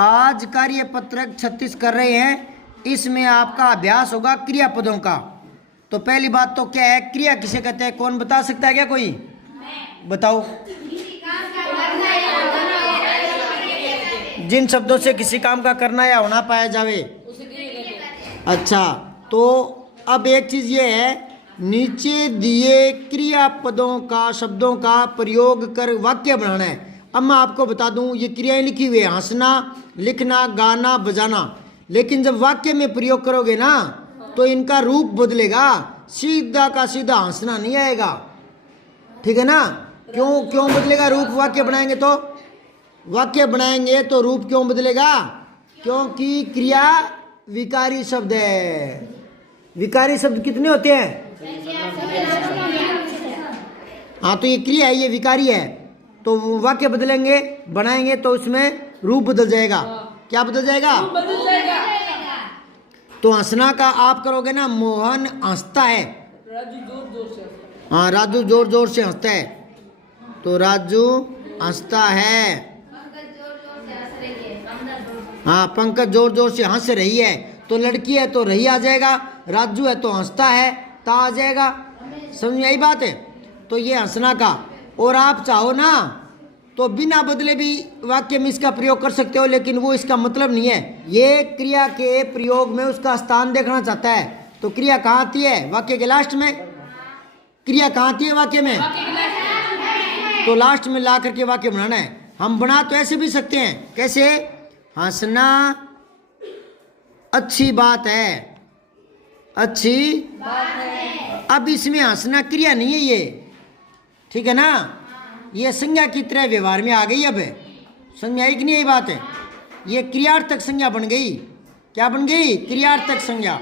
आज कार्य पत्रक 36 कर रहे हैं, इसमें आपका अभ्यास होगा क्रियापदों का। तो पहली बात तो क्या है, क्रिया किसे कहते हैं, कौन बता सकता है क्या, कोई बताओ। जिन शब्दों से किसी काम का करना या होना पाया जावे। अच्छा, तो अब एक चीज ये है, नीचे दिए क्रियापदों का शब्दों का प्रयोग कर वाक्य बनाना है। अब मैं आपको बता दूं, ये क्रियाएं लिखी हुई है, हंसना, लिखना, गाना, बजाना, लेकिन जब वाक्य में प्रयोग करोगे ना तो इनका रूप बदलेगा, सीधा का सीधा हंसना नहीं आएगा, ठीक है ना। क्यों बदलेगा रूप, वाक्य बनाएंगे तो रूप क्यों बदलेगा, क्योंकि क्रिया विकारी शब्द है। विकारी शब्द कितने होते हैं, हाँ, तो ये क्रिया है, ये विकारी है, तो वाक्य बदलेंगे बनाएंगे तो उसमें रूप बदल जाएगा। क्या बदल जाएगा, तो हंसना का आप करोगे ना, मोहन हंसता है, हाँ, राजू जोर जोर से हंसता है, तो राजू हंसता है। हाँ, पंकज जोर जोर से हंस रही है, तो लड़की है तो रही आ जाएगा, राजू है तो हंसता है, ता आ जाएगा। समझ में आई बात है। तो ये हंसना का, और आप चाहो ना तो बिना बदले भी वाक्य में इसका प्रयोग कर सकते हो, लेकिन वो इसका मतलब नहीं है। ये क्रिया के प्रयोग में उसका स्थान देखना चाहता है। तो क्रिया कहाँ आती है, वाक्य के लास्ट में। क्रिया कहाँ आती है वाक्य में, तो लास्ट में ला करके वाक्य बनाना है। हम बना तो ऐसे भी सकते हैं, कैसे, हंसना अच्छी बात है, अच्छी बात है। अब इसमें हंसना क्रिया नहीं है ये, ठीक है ना, ये संज्ञा की तरह व्यवहार में आ गई। अब समझ में आई कि नहीं, यही बात है, ये क्रियार्थक संज्ञा बन गई। क्या बन गई, क्रियार्थक संज्ञा।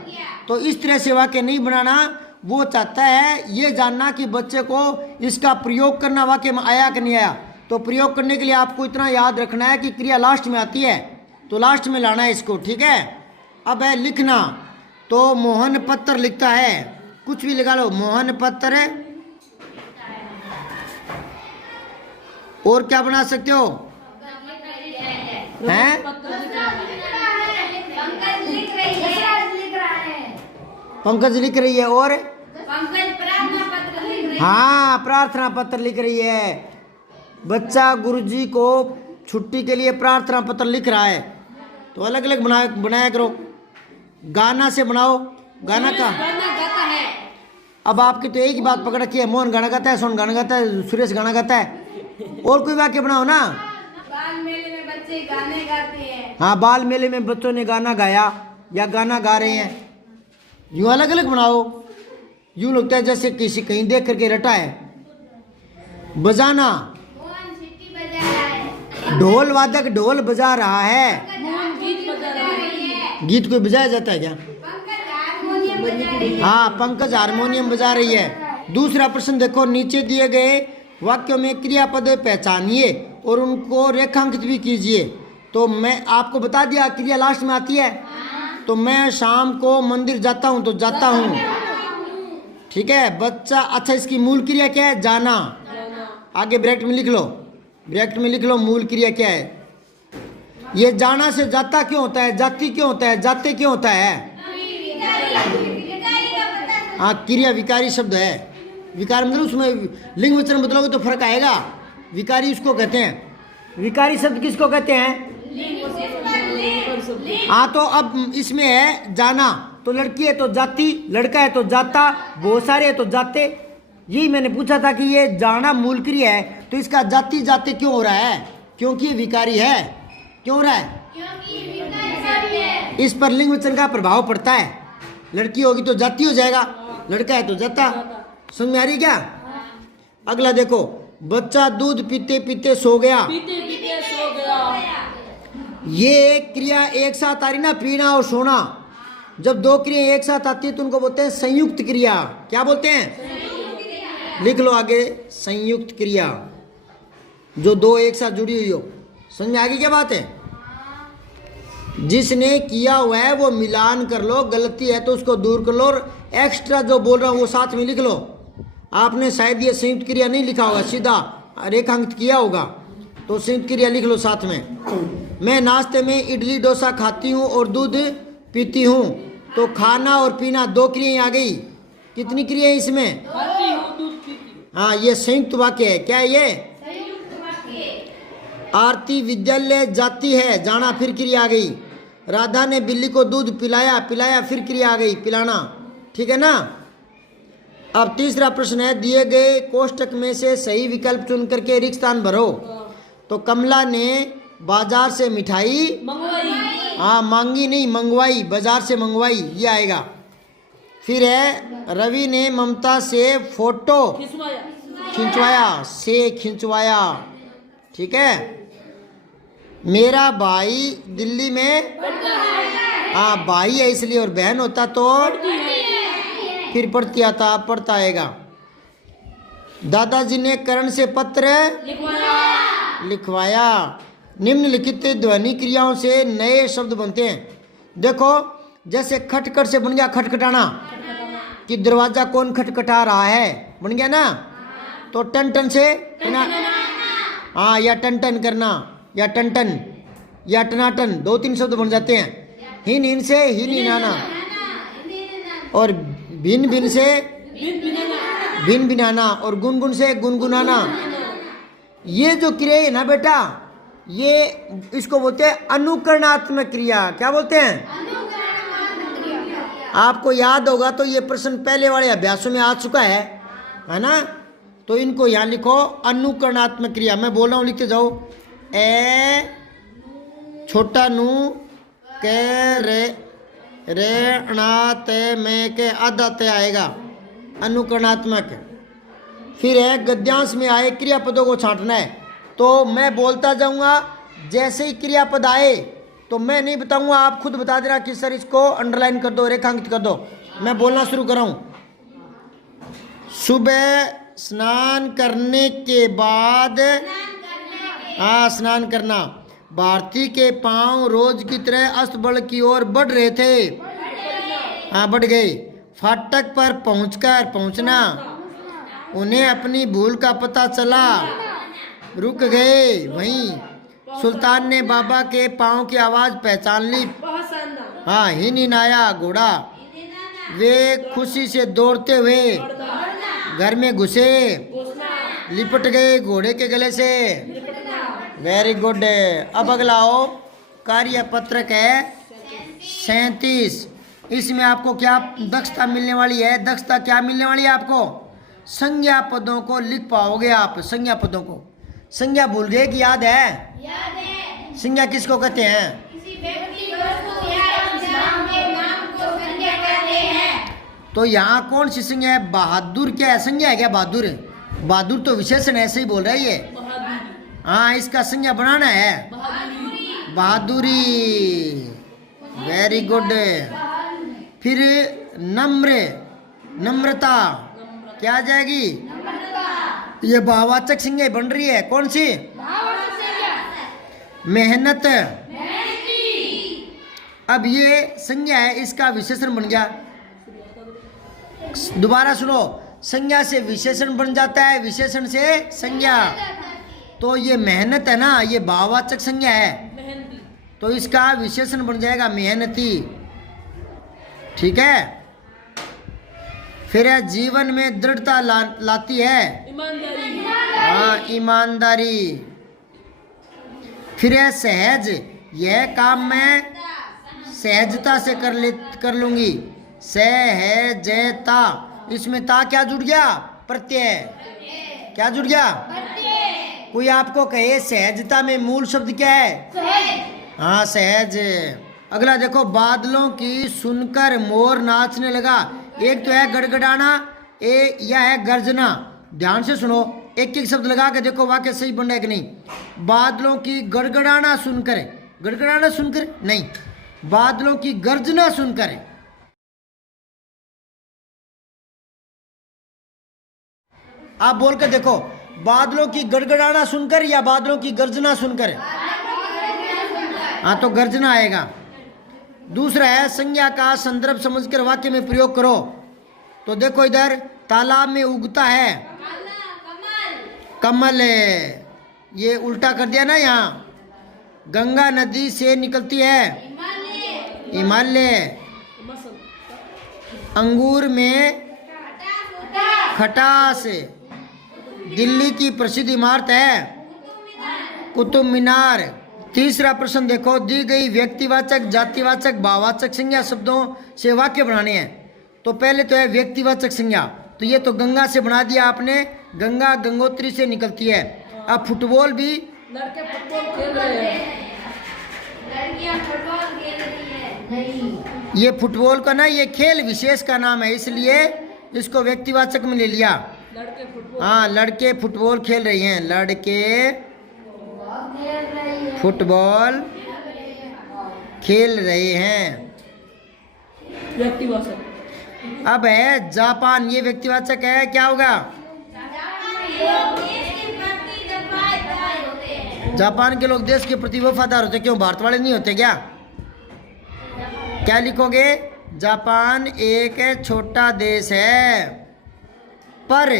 तो इस तरह से वाक्य नहीं बनाना, वो चाहता है ये जानना कि बच्चे को इसका प्रयोग करना वाक्य में आया कि नहीं आया। तो प्रयोग करने के लिए आपको इतना याद रखना है कि क्रिया लास्ट में आती है, तो लास्ट में लाना है इसको, ठीक है। अब है लिखना, तो मोहन पत्र लिखता है, कुछ भी लगा लो, मोहन पत्र है, और क्या बना सकते हो, हैं, पंकज लिख रही है, और हाँ, प्रार्थना पत्र लिख रही है। बच्चा गुरुजी को छुट्टी के लिए प्रार्थना पत्र लिख रहा है, तो अलग अलग बनाया करो। गाना से बनाओ, गाना का, अब आपकी तो एक ही बात पकड़ रखी है, मोहन गाना गाता है, सोन गाना गाता है, सुरेश गाना गाता है, और कोई वाक्य बनाओ ना। बाल मेले में बच्चे गाने गाते हैं, हाँ, बाल मेले में बच्चों ने गाना गाया या गाना गा रहे हैं, यूँ अलग अलग बनाओ। यूँ लगता है जैसे किसी कहीं देख करके रटा है। बजाना, मोहन सीटी बजा रहा है, ढोल वादक ढोल बजा रहा है, मोहन गीत बजा रही है, गीत कोई बजाया जाता है क्या, पंकज हारमोनियम बजा रही है, हाँ, पंकज हारमोनियम बजा रही है। दूसरा प्रश्न देखो, नीचे दिए गए वाक्यों में क्रियापद पहचानिए और उनको रेखांकित भी कीजिए। तो मैं आपको बता दिया क्रिया लास्ट में आती है, तो मैं शाम को मंदिर जाता हूँ, तो जाता हूँ, ठीक है। बच्चा, अच्छा, इसकी मूल क्रिया क्या है, जाना। आगे ब्रैकेट में लिख लो, मूल क्रिया क्या है। ये जाना से जाता क्यों होता है, जाती क्यों होता है, जाते क्यों होता है, हाँ, क्रिया विकारी शब्द है। विकार मतलब उसमें लिंग वचन बदलोगे तो फर्क आएगा। विकारी उसको कहते हैं, विकारी शब्द किसको कहते हैं, हाँ। तो अब इसमें है जाना, तो लड़की है तो जाती, लड़का है तो जाता, बहुत सारे है तो जाते। यही मैंने पूछा था कि ये जाना मूल क्रिया है, तो इसका जाती जाते क्यों हो रहा है, क्योंकि ये विकारी है। क्यों हो रहा है, इस पर लिंग वचन का प्रभाव पड़ता है। लड़की होगी तो जाती हो जाएगा, लड़का है तो जाता। समझ में आ रही क्या। अगला देखो, बच्चा दूध पीते पीते सो गया, ये क्रिया एक साथ आ रही ना, पीना और सोना। जब दो क्रिया एक साथ आती है तो उनको बोलते हैं संयुक्त क्रिया। क्या बोलते हैं, लिख लो आगे, संयुक्त क्रिया, जो दो एक साथ जुड़ी हुई हो। समझ में आ गई क्या बात है। जिसने किया हुआ है वो मिलान कर लो, गलती है तो उसको दूर कर लो, और एक्स्ट्रा जो बोल रहा हूँ वो साथ में लिख लो। आपने शायद ये संयुक्त क्रिया नहीं लिखा होगा, सीधा रेखांकित किया होगा, तो संयुक्त क्रिया लिख लो साथ में। मैं नाश्ते में इडली डोसा खाती हूँ और दूध पीती हूँ। तो खाना और पीना दो क्रियाएं आ गई। कितनी क्रियाएं इसमें? खाती हूँ, दूध पीती हूँ। हाँ, ये संयुक्त वाक्य है। क्या है ये? संयुक्त वाक्य। आरती विद्यालय जाती है, जाना फिर क्रिया आ गई। राधा ने बिल्ली को दूध पिलाया, पिलाया फिर क्रिया आ गई, पिलाना। ठीक है ना। अब तीसरा प्रश्न है, दिए गए कोष्टक में से सही विकल्प चुन करके रिक्त स्थान भरो। तो कमला ने बाजार से मिठाई मंगवाई। हाँ, मांगी नहीं, मंगवाई, बाजार से मंगवाई, ये आएगा। फिर है, रवि ने ममता से फोटो खिंचवाया। खिंचवाया। ठीक है। मेरा भाई दिल्ली में हाँ, भाई है इसलिए, और बहन होता तो फिर पढ़ती आता, पढ़ता आएगा। दादाजी ने करण से पत्र लिखवाया। निम्नलिखित ध्वनि क्रियाओं से नए शब्द बनते हैं। देखो, जैसे खटखट से बन गया खटखटाना, कि दरवाजा कौन खटखटा रहा है, बन गया ना। तो टन टन से हाँ, या टन टन करना, या टन टन, या टनाटन, दो तीन शब्द बन जाते हैं। हिन हिन से हिन हिनाना, और भिन भिन से भिन भिनाना, और गुनगुन से गुनगुनाना। ये जो क्रिया है ना बेटा, ये इसको बोलते हैं अनुकरणात्मक क्रिया। क्या बोलते हैं? आपको याद होगा तो ये प्रश्न पहले वाले अभ्यासों में आ चुका है ना। तो इनको यहाँ लिखो, अनुकरणात्मक क्रिया। मैं बोल रहा हूँ, लिखते जाओ। ए छोटा नू के रे णा ते में के आधा ते आएगा, अनुकरणात्मक। फिर है, गद्यांश में आए क्रियापदों को छांटना है। तो मैं बोलता जाऊंगा, जैसे ही क्रियापद आए तो मैं नहीं बताऊंगा, आप खुद बता देना कि सर इसको अंडरलाइन कर दो, रेखांकित कर दो। मैं बोलना शुरू कर रहा हूं। सुबह स्नान करने के बाद हाँ, स्नान करना। भारती के पांव रोज की तरह अस्तबल की ओर बढ़ रहे थे। हाँ, बढ़ गए। फाटक पर पहुंचना, उन्हें अपनी भूल का पता चला, रुक गए वहीं। सुल्तान ने बाबा के पांव की आवाज पहचान ली। हाँ, हिन हिनाया घोड़ा। वे खुशी से दौड़ते हुए घर में घुसे, लिपट गए घोड़े के गले से। Very good. अब अगला आओ, कार्य पत्रक है 37। इसमें आपको क्या दक्षता मिलने वाली है? दक्षता क्या मिलने वाली है आपको? संज्ञा पदों को लिख पाओगे आप। संज्ञा पदों को, संज्ञा भूल गए कि याद है? याद है। संज्ञा किसको कहते हैं? किसी व्यक्ति, वस्तु या इंसान के नाम को संज्ञा कहते हैं। तो यहाँ कौन सी संज्ञा है? बहादुर क्या है? संज्ञा है क्या बहादुर? बहादुर तो विशेषण है, ऐसे ही बोल रहा है ये। हाँ, इसका संज्ञा बनाना है, बहादुरी। Very good. फिर नम्र, नम्रता क्या आ जाएगी? ये भाववाचक संज्ञा बन रही है। कौन सी? मेहनत। अब ये संज्ञा है, इसका विशेषण बन गया। दोबारा सुनो, संज्ञा से विशेषण बन जाता है, विशेषण से संज्ञा। तो ये मेहनत है ना, ये भाववाचक संज्ञा है, तो इसका विशेषण बन जाएगा मेहनती। ठीक है। फिर है, जीवन में दृढ़ता लाती है, हाँ, ईमानदारी। फिर है, सहज, यह काम मैं सहजता से कर लूंगी, सहजता। इसमें ता क्या जुड़ गया? प्रत्यय। क्या जुड़ गया? कोई आपको कहे सहजता में मूल शब्द क्या है? हाँ, सहज। अगला देखो, बादलों की सुनकर मोर नाचने लगा। एक तो है गड़गड़ाना, यह है गर्जना। ध्यान से सुनो, एक एक शब्द लगा के देखो वाक्य सही बन रहा है कि नहीं। बादलों की गड़गड़ाना सुनकर, गड़गड़ाना सुनकर नहीं, बादलों की गर्जना सुनकर। आप बोल कर देखो, बादलों की गड़गड़ाना सुनकर या बादलों की गर्जना सुनकर? हाँ, तो गर्जना आएगा। दूसरा है, संज्ञा का संदर्भ समझकर वाक्य में प्रयोग करो। तो देखो इधर, तालाब में उगता है कमल, ये उल्टा कर दिया ना यहाँ। गंगा नदी से निकलती है हिमालय। अंगूर में खटास। दिल्ली की प्रसिद्ध इमारत है कुतुब मीनार। तीसरा प्रश्न देखो, दी गई व्यक्तिवाचक, जातिवाचक, भाववाचक संज्ञा शब्दों से वाक्य बनाने हैं। तो पहले तो है व्यक्तिवाचक संज्ञा, तो ये तो गंगा से बना दिया आपने, गंगा गंगोत्री से निकलती है। अब फुटबॉल भी, लड़के फुटबॉल खेल रहे हैं। लड़कियां फुटबॉल खेल रही है। नहीं, ये फुटबॉल का ना, ये खेल विशेष का नाम है, इसलिए इसको व्यक्तिवाचक में ले लिया। लड़के फुटबॉल हाँ, लड़के फुटबॉल खेल रहे हैं, लड़के खेल रही है। फुटबॉल खेल रहे हैं। व्यक्तिवाचक। अब है जापान, ये व्यक्तिवाचक है, क्या होगा? जापान के लोग देश के प्रति वफादार होते, क्यों भारत वाले नहीं होते क्या? क्या लिखोगे? जापान एक छोटा देश है पर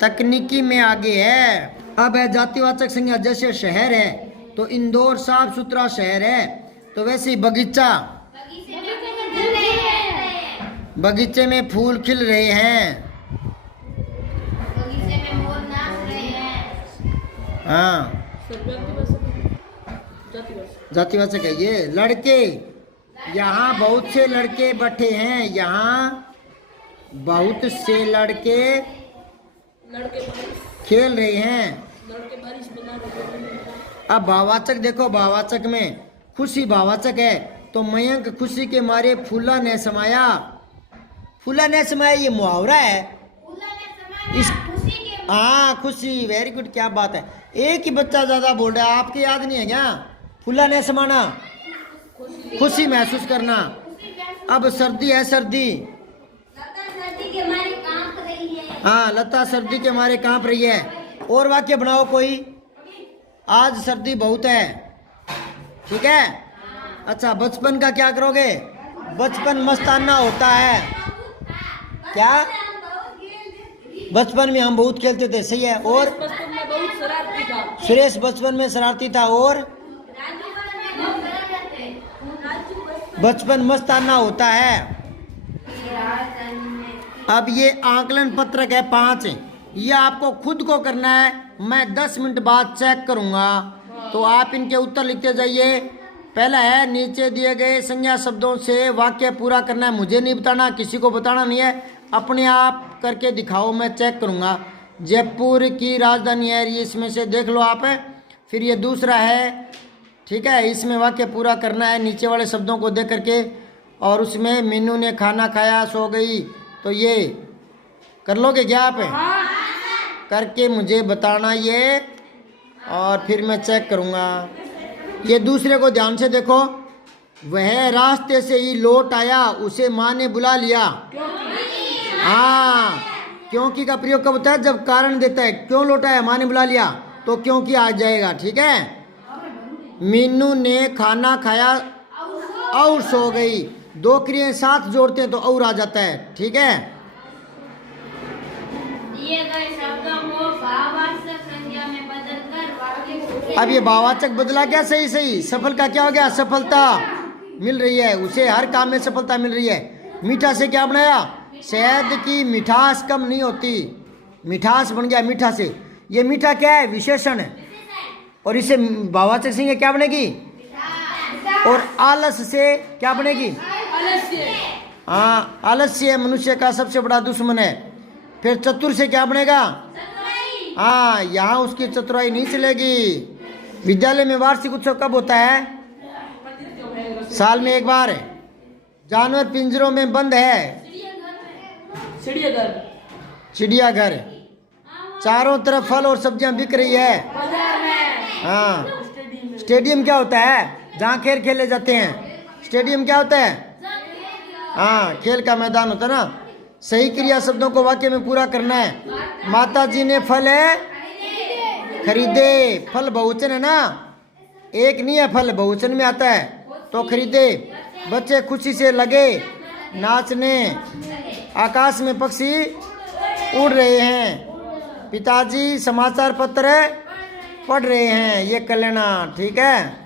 तकनीकी में आगे है। अब है जातिवाचक संज्ञा, जैसे शहर है तो इंदौर साफ सुथरा शहर है, तो वैसे ही बगीचा, बगीचे में फूल खिल रहे हैं। बगीचे में मोर नाच रहे हैं। हाँ, सब व्यक्तिवाचक। जातिवाचक। जातिवाचक है ये। लड़के, यहाँ बहुत से लड़के बैठे हैं, यहाँ बहुत से लड़के लड़के बारिश। खेल रहे हैं। लड़के बारिश बना रहे हैं। अब भाववाचक देखो, भाववाचक में खुशी भाववाचक है, तो मयंक खुशी के मारे फूला ने समाया। फूला ने समाया ये मुहावरा है। इस हाँ, खुशी, वेरी गुड, क्या बात है। एक ही बच्चा ज्यादा बोल रहा है, आपके याद नहीं है क्या? फूला ने समाना, खुशी महसूस करना। अब सर्दी है, सर्दी, सर्दी के मारे कांप रही है। हाँ, लता सर्दी के मारे कांप रही है। और वाक्य बनाओ कोई, आज सर्दी बहुत है, ठीक है। अच्छा, बचपन का क्या करोगे? बचपन मस्ताना होता है। क्या? बचपन में हम बहुत खेलते थे, सही है। और बचपन में बहुत शरारती था। सुरेश बचपन में शरारती था। और बचपन मस्ताना होता है। अब ये आकलन पत्रक है 5, ये आपको खुद को करना है, मैं 10 मिनट बाद चेक करूंगा, तो आप इनके उत्तर लिखते जाइए। पहला है, नीचे दिए गए संज्ञा शब्दों से वाक्य पूरा करना है, मुझे नहीं बताना, किसी को बताना नहीं है, अपने आप करके दिखाओ, मैं चेक करूंगा। जयपुर की राजधानी है, ये इसमें से देख लो आप। फिर ये दूसरा है, ठीक है, इसमें वाक्य पूरा करना है नीचे वाले शब्दों को देख करके। और उसमें मीनू ने खाना खाया, सो गई, तो ये कर लोगे क्या आप? करके मुझे बताना ये, और फिर मैं चेक करूँगा। ये दूसरे को ध्यान से देखो, वह रास्ते से ही लौट आया, उसे माँ ने बुला लिया। हाँ, क्योंकि का प्रयोग कब होता है? जब कारण देता है। क्यों लौट आया, माँ ने बुला लिया, तो क्योंकि आ जाएगा, ठीक है। मीनू ने खाना खाया और सो गई, दो क्रियाएं साथ जोड़ते हैं तो और आ जाता है, ठीक है। दिए गए शब्दों को भाववाचक संज्ञा में बदलकर वाक्य को अब ये भाववाचक बदला क्या? सही सही। सफल का क्या हो गया? सफलता मिल रही है, उसे हर काम में सफलता मिल रही है। मीठा से क्या बनाया? शहद की मिठास कम नहीं होती, मिठास बन गया मीठा से। ये मीठा क्या है? विशेषण है, और इसे भाववाचक संज्ञा क्या बनेगी? और आलस से क्या बनेगी? आलस्य। हाँ, आलस्य मनुष्य का सबसे बड़ा दुश्मन है। फिर चतुर से क्या बनेगा? हाँ, यहाँ उसकी चतुराई नहीं चलेगी। विद्यालय में वार्षिक उत्सव कब होता है? साल में एक बार। जानवर पिंजरों में बंद है, चिड़ियाघर। चिड़ियाघर। चारों तरफ फल और सब्जियां बिक रही है। बाजार में। हाँ, स्टेडियम क्या होता है? जहाँ खेल खेले जाते हैं। स्टेडियम क्या होता है? हाँ, खेल का मैदान होता है ना। सही क्रिया शब्दों को वाक्य में पूरा करना है। माता जी ने फल खरीदे, फल बहुवचन है ना, एक नहीं है, फल बहुवचन में आता है, तो खरीदे। बच्चे खुशी से लगे नाचने, आकाश में पक्षी उड़ रहे हैं। पिताजी समाचार पत्र पढ़ रहे हैं ये कर लेना, ठीक है।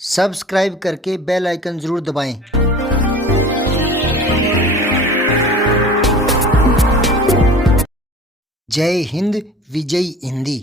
सब्सक्राइब करके बेल आइकन जरूर दबाएं। जय हिंद, विजय हिंदी।